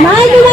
My.